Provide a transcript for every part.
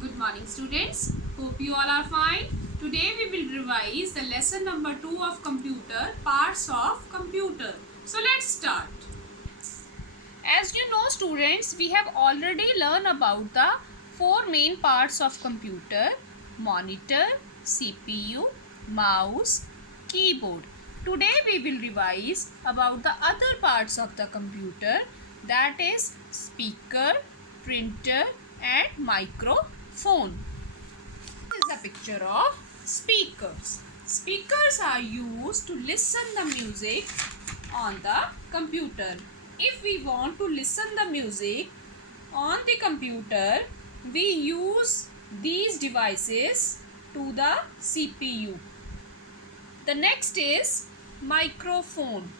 Good morning students. Hope you all are fine. Today we will revise the lesson number 2 of computer, parts of computer. So let's start. As you know students, we have already learned about the four main parts of computer: monitor, CPU, mouse, keyboard. Today we will revise about the other parts of the computer, that is speaker, printer and microphone. This is a picture of speakers. Speakers are used to listen the music on the computer. If we want to listen the music on the computer, we use these devices to the CPU. The next is microphone.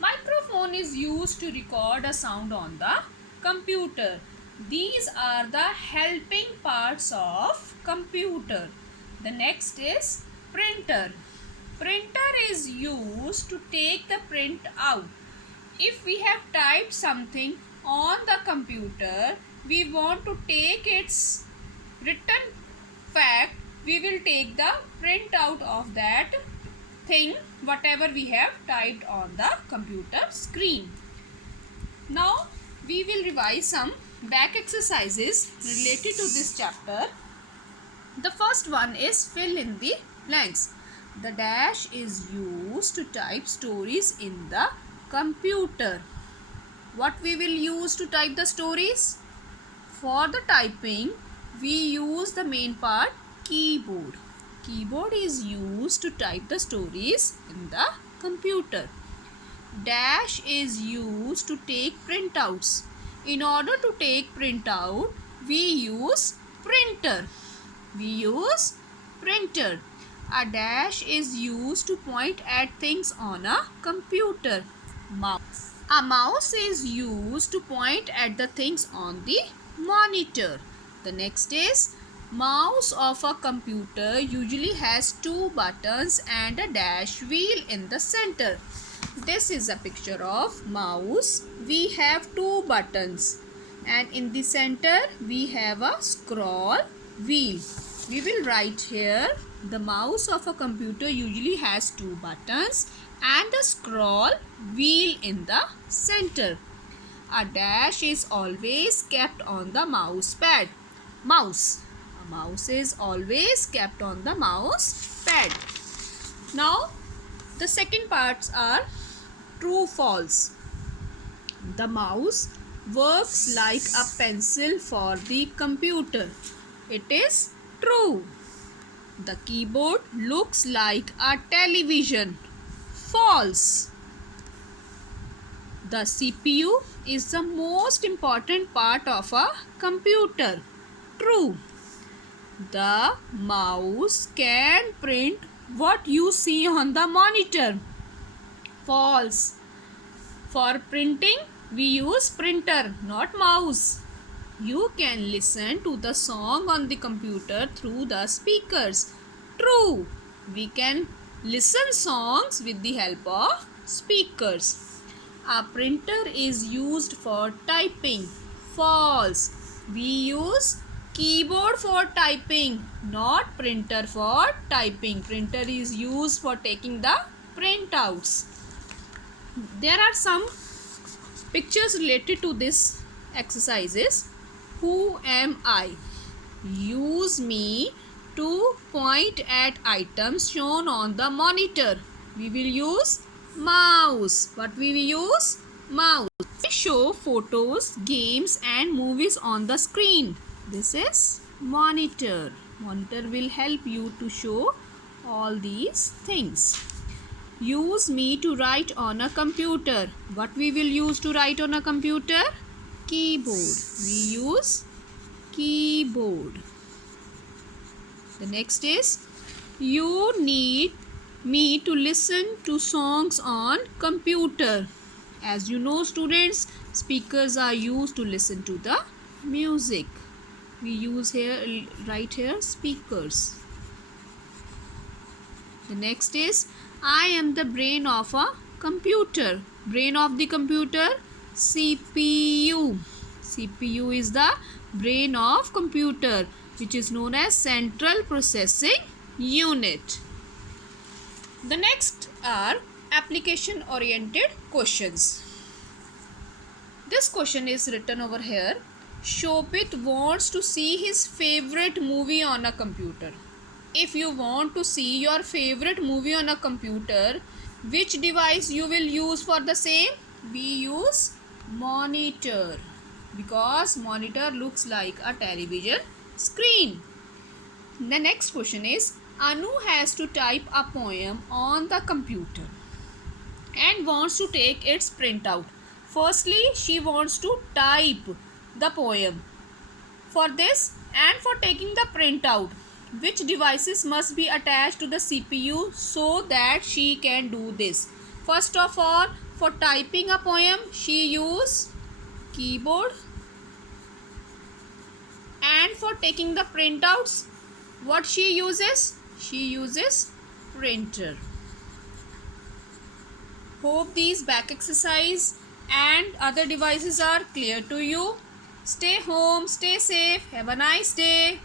Microphone is used to record a sound on the computer. These are the helping parts of computer. The next is printer. Printer is used to take the print out. If we have typed something on the computer, we want to take its written fact, we will take the print out of that thing, whatever we have typed on the computer screen. Now we will revise some back exercises related to this chapter. The first one is fill in the blanks. The dash is used to type stories in the computer. What we will use to type the stories? For the typing, we use the main part, keyboard. Keyboard is used to type the stories in the computer. Dash is used to take printouts. In order to take printout, we use printer. A dash is used to point at things on a computer. Mouse. A mouse is used to point at the things on the monitor. The next is mouse of a computer usually has two buttons and a dash wheel in the center. This is a picture of mouse. We have two buttons and in the center we have a scroll wheel. We will write here the mouse of a computer usually has two buttons and a scroll wheel in the center. A dash is always kept on the mouse pad. Mouse. A mouse is always kept on the mouse pad. Now the second parts are true false. The mouse works like a pencil for the computer. It is true. The keyboard looks like a television. False. The CPU is the most important part of a computer. True. The mouse can print what you see on the monitor. False. For printing, we use printer, not mouse. You can listen to the song on the computer through the speakers. True. We can listen songs with the help of speakers. A printer is used for typing. False. We use keyboard for typing, not printer for typing. Printer is used for taking the printouts. There are some pictures related to this exercises. Who am I? Use me to point at items shown on the monitor. We will use mouse. What we will use? Mouse. We show photos, games and movies on the screen. This is monitor. Monitor will help you to show all these things. Use me to write on a computer. What we will use to write on a computer? Keyboard. We use keyboard. The next is you need me to listen to songs on computer. As you know students, speakers are used to listen to the music. We use here, write here, speakers. The next is I am the brain of a computer. Brain of the computer, CPU. CPU is the brain of computer, which is known as central processing unit. The next are application oriented questions. This question is written over here. Shobit wants to see his favorite movie on a computer. If you want to see your favorite movie on a computer, which device you will use for the same? We use monitor, because monitor looks like a television screen. The next question is, Anu has to type a poem on the computer and wants to take its printout. Firstly, she wants to type the poem. For this and for taking the printout, which devices must be attached to the CPU so that she can do this? First of all, for typing a poem, she uses keyboard, and for taking the printouts, what she uses? She uses printer. Hope these back exercise and other devices are clear to you. Stay home, stay safe, have a nice day.